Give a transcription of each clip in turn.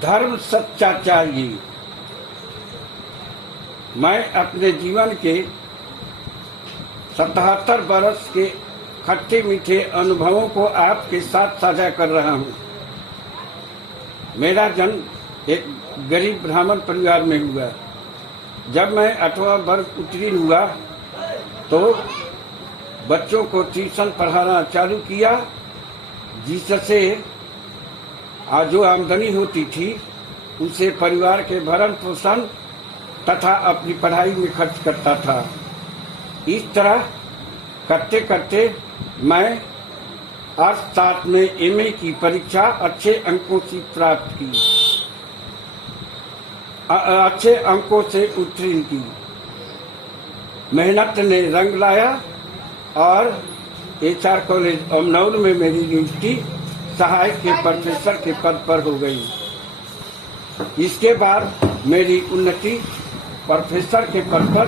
धर्म सच्चा चाहिए। मैं अपने जीवन के 77 वर्ष के खट्टे मीठे अनुभवों को आपके साथ साझा कर रहा हूँ। मेरा जन्म एक गरीब ब्राह्मण परिवार में हुआ। जब मैं 8वां वर्ग उत्तीर्ण हुआ तो बच्चों को ट्यूशन पढ़ाना चालू किया, जिससे जो आमदनी होती थी उसे परिवार के भरण पोषण तथा अपनी पढ़ाई में खर्च करता था। इस तरह करते करते मैं अर्थशास्त्र में एमए की परीक्षा अच्छे अंकों से प्राप्त की, अच्छे अंकों से उत्तीर्ण की। मेहनत ने रंग लाया और HR कॉलेज अमनौर में मेरी नियुक्ति सहायक के प्रोफेसर के पद पर हो गई। इसके बाद मेरी उन्नति प्रोफेसर के पद पर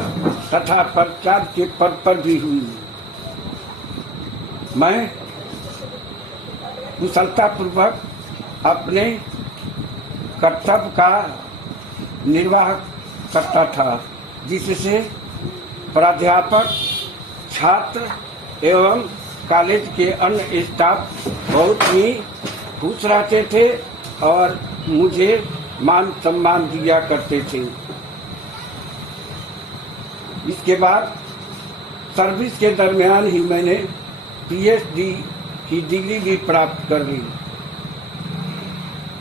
तथा प्राचार्य के पद पर भी हुई। मैं कुशलतापूर्वक अपने कर्तव्य का निर्वाह करता था, जिससे प्राध्यापक, छात्र एवं कॉलेज के अन्य स्टाफ बहुत ही खुश रहते थे और मुझे मान सम्मान दिया करते थे। इसके बाद सर्विस के दरमियान ही मैंने PhD की डिग्री भी प्राप्त कर ली।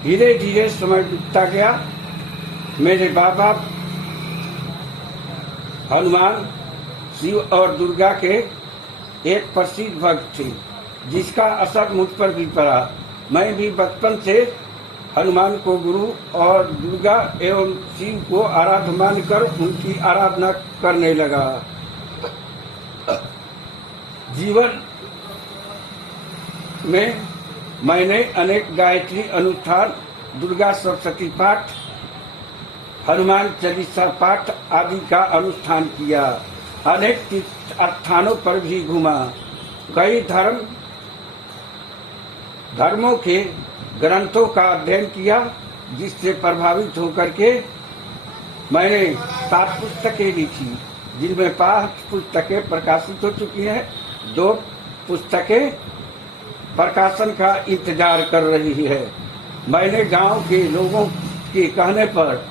धीरे धीरे समय बीतता गया। मेरे बाबा हनुमान, शिव और दुर्गा के एक प्रसिद्ध भक्त थे, जिसका असर मुझ पर भी पड़ा। मैं भी बचपन से हनुमान को गुरु और दुर्गा एवं शिव को आराध्य मानकर उनकी आराधना करने लगा। जीवन में मैंने अनेक गायत्री अनुष्ठान, दुर्गा सप्तशती पाठ, हनुमान चालीसा पाठ आदि का अनुष्ठान किया। अनेक स्थानों पर भी घूमा। कई धर्मों के ग्रंथों का अध्ययन किया, जिससे प्रभावित होकर के मैंने 7 पुस्तकें लिखी, जिनमें 5 पुस्तकें प्रकाशित हो चुकी हैं। 2 पुस्तकें प्रकाशन का इंतजार कर रही है। मैंने गांव के लोगों के कहने पर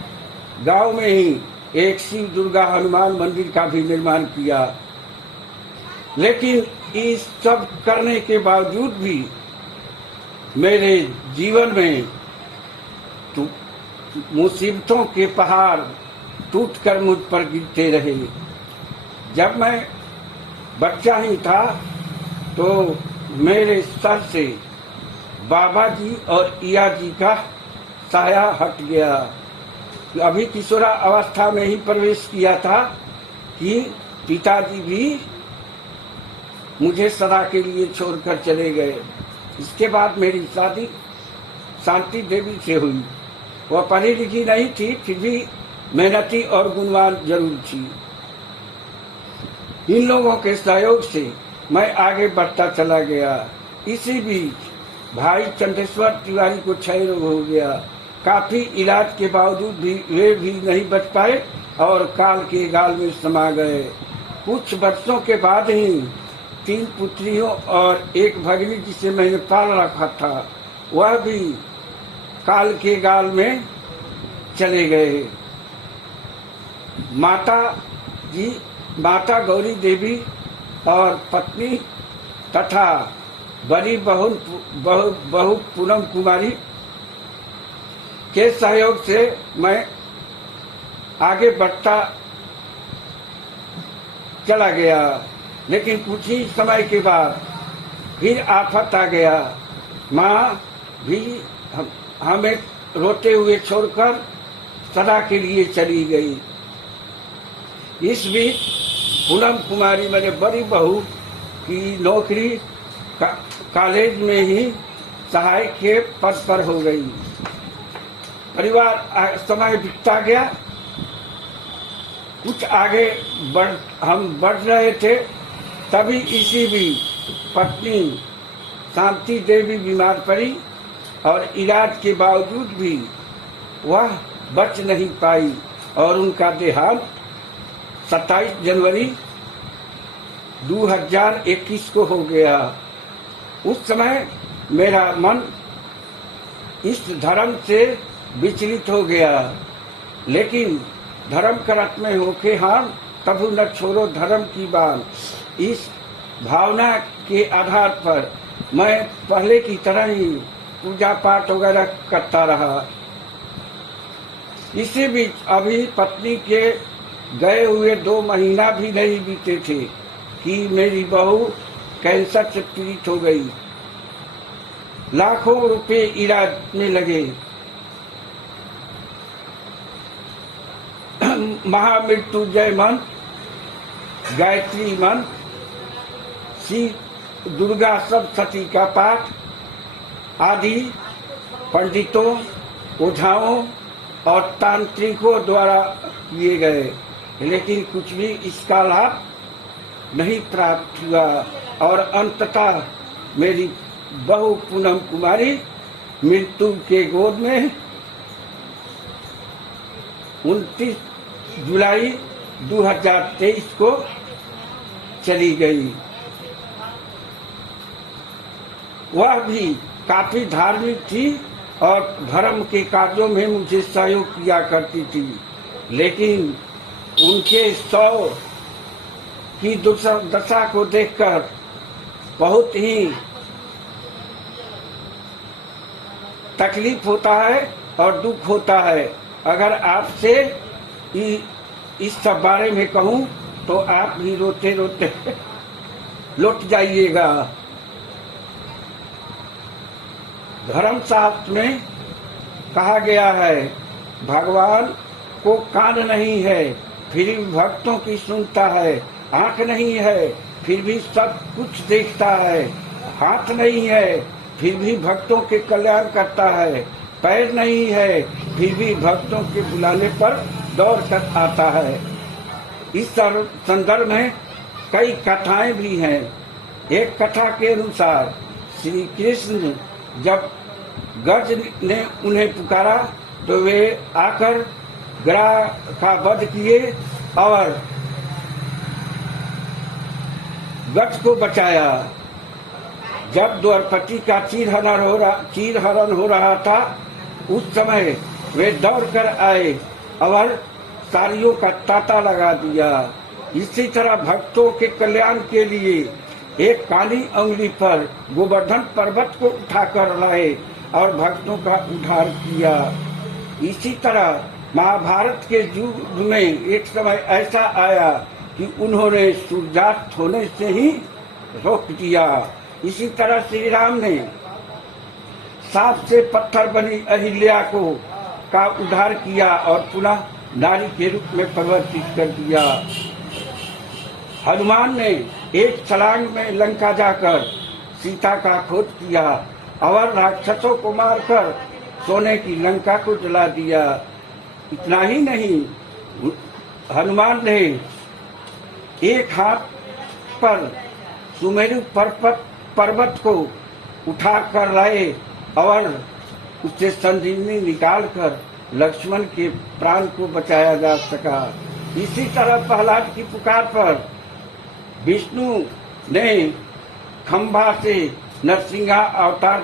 गांव में ही एक शिव दुर्गा हनुमान मंदिर का भी निर्माण किया। लेकिन इस सब करने के बावजूद भी मेरे जीवन में मुसीबतों के पहाड़ टूटकर मुझ पर गिरते रहे। जब मैं बच्चा ही था तो मेरे सर से बाबा जी और ईया जी का साया हट गया। अभी किशोरा अवस्था में ही प्रवेश किया था कि पिताजी भी मुझे सदा के लिए छोड़कर चले गए। इसके बाद मेरी शादी शांति देवी से हुई। वह पढ़ी लिखी नहीं थी, फिर भी मेहनती और गुणवान जरूर थी। इन लोगों के सहयोग से मैं आगे बढ़ता चला गया। इसी बीच भाई चंदेश्वर तिवारी को क्षय रोग हो गया। काफी इलाज के बावजूद भी वे भी नहीं बच पाए और काल के गाल में समा गए। कुछ वर्षों के बाद ही 3 पुत्रियों और एक भगिनी जिसे मैंने पाल रखा था, वह भी काल के गाल में चले गए। माता गौरी देवी और पत्नी तथा बड़ी बहू पूनम कुमारी के सहयोग से मैं आगे बढ़ता चला गया। लेकिन कुछ ही समय के बाद फिर आफत आ गया। माँ भी हमें रोते हुए छोड़कर सदा के लिए चली गई। इस बीच पूनम कुमारी मेरे बड़ी बहू की नौकरी कॉलेज में ही सहायक के पद पर हो गई। परिवार समय बीतता गया। कुछ आगे हम बढ़ रहे थे, तभी इसी बीच पत्नी शांति देवी बीमार पड़ी और इलाज के बावजूद भी वह बच नहीं पाई और उनका देहांत 27 जनवरी 2021 को हो गया। उस समय मेरा मन इस धर्म से विचलित हो गया, लेकिन धर्म करत में होके हान तबु न छोड़ो धर्म की बात, इस भावना के आधार पर मैं पहले की तरह ही पूजा पाठ वगैरह करता रहा। इसी बीच अभी पत्नी के गए हुए 2 महीना भी नहीं बीते थे कि मेरी बहू कैंसर से पीड़ित हो गई। लाखों रुपए इलाज में लगे। महामृत्युंजय मंत्र, गायत्री मंत्र, श्री दुर्गा सप्तशती का पाठ आदि पंडितों, ओझाओं और तांत्रिकों द्वारा किए गए, लेकिन कुछ भी इसका लाभ नहीं प्राप्त हुआ और अंततः मेरी बहू पूनम कुमारी मृत्यु के गोद में 29 जुलाई 2023 को चली गई। वह भी काफी धार्मिक थी और धर्म के कार्यों में मुझे सहयोग किया करती थी, लेकिन उनके 100 की दशा को देखकर बहुत ही तकलीफ होता है और दुख होता है। अगर आपसे इस सब बारे में कहूं तो आप भी रोते रोते लौट जाइएगा। धर्मशास्त्र में कहा गया है, भगवान को कान नहीं है फिर भी भक्तों की सुनता है, आंख नहीं है फिर भी सब कुछ देखता है, हाथ नहीं है फिर भी भक्तों के कल्याण करता है, पैर नहीं है फिर भी भक्तों के बुलाने पर दौड़ कर आता है। इस संदर्भ में कई कथाएं भी हैं। एक कथा के अनुसार श्री कृष्ण जब गज ने उन्हें पुकारा तो वे आकर ग्राह का वध किए और गज को बचाया। जब द्वारपति का चीरहरण हो रहा था, उस समय वे दौड़कर आए और सारियों का तांता लगा दिया। इसी तरह भक्तों के कल्याण के लिए एक काली अंगुली पर गोवर्धन पर्वत को उठाकर लाए और भक्तों का उद्धार किया। इसी तरह महाभारत के युग में एक समय ऐसा आया कि उन्होंने सूर्यास्त होने से ही रोक दिया। इसी तरह श्री राम ने सांप से पत्थर बनी अहिल्या का उद्धार किया और पुनः नारी के रूप में परिवर्तित कर दिया। हनुमान ने एक छलांग में लंका जाकर सीता का खोज किया और राक्षसों को मारकर सोने की लंका को जला दिया। इतना ही नहीं, हनुमान ने एक हाथ पर सुमेरु पर्वत को उठा कर लाए और उससे संजीवनी निकालकर लक्ष्मण के प्राण को बचाया जा सका। इसी तरह प्रहलाद की पुकार पर विष्णु ने खंभा से नरसिंहा अवतार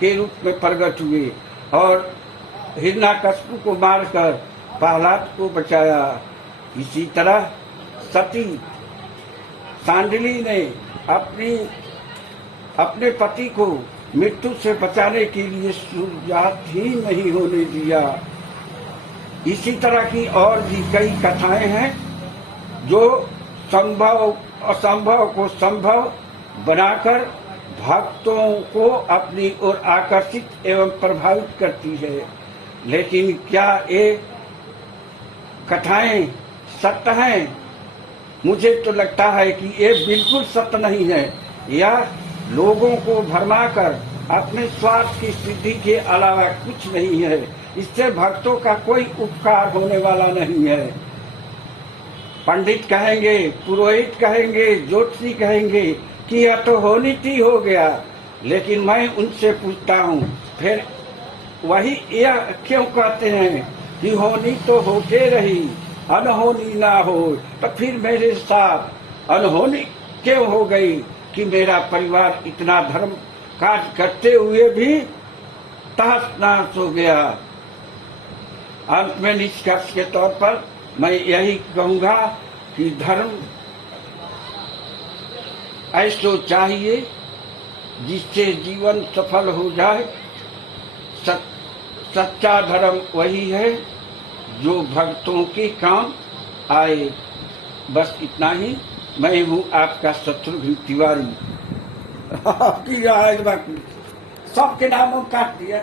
के रूप में प्रकट हुए और हिरण्याकश्यप को मारकर प्रहलाद को बचाया। इसी तरह सती सांडली ने अपने पति को मृत्यु से बचाने के लिए सूर्यास्त ही नहीं होने दिया। इसी तरह की और भी कई कथाएं हैं जो संभव असंभव को संभव बनाकर भक्तों को अपनी ओर आकर्षित एवं प्रभावित करती है। लेकिन क्या ये कथाएं सत्य हैं? मुझे तो लगता है कि ये बिल्कुल सत्य नहीं है। यह लोगों को भरमाकर अपने स्वार्थ की सिद्धि के अलावा कुछ नहीं है। इससे भक्तों का कोई उपकार होने वाला नहीं है। पंडित कहेंगे, पुरोहित कहेंगे, ज्योतिषी कहेंगे कि यह तो होनीति हो गया, लेकिन मैं उनसे पूछता हूँ, फिर वही यह क्यों कहते हैं कि होनी तो होके रही, अनहोनी ना हो, तो फिर मेरे साथ अनहोनी क्यों हो गई कि मेरा परिवार इतना धर्म काज करते हुए भी तहस नहस हो गया। अंत में निष्कर्ष के तौर पर मैं यही कहूंगा कि धर्म ऐसो चाहिए जिससे जीवन सफल हो जाए। सच्चा धर्म वही है जो भक्तों के काम आए। बस इतना ही। मैं हूँ आपका शत्रुघ्न तिवारी। आपकी राय बाकी सबके नामों काट दिया।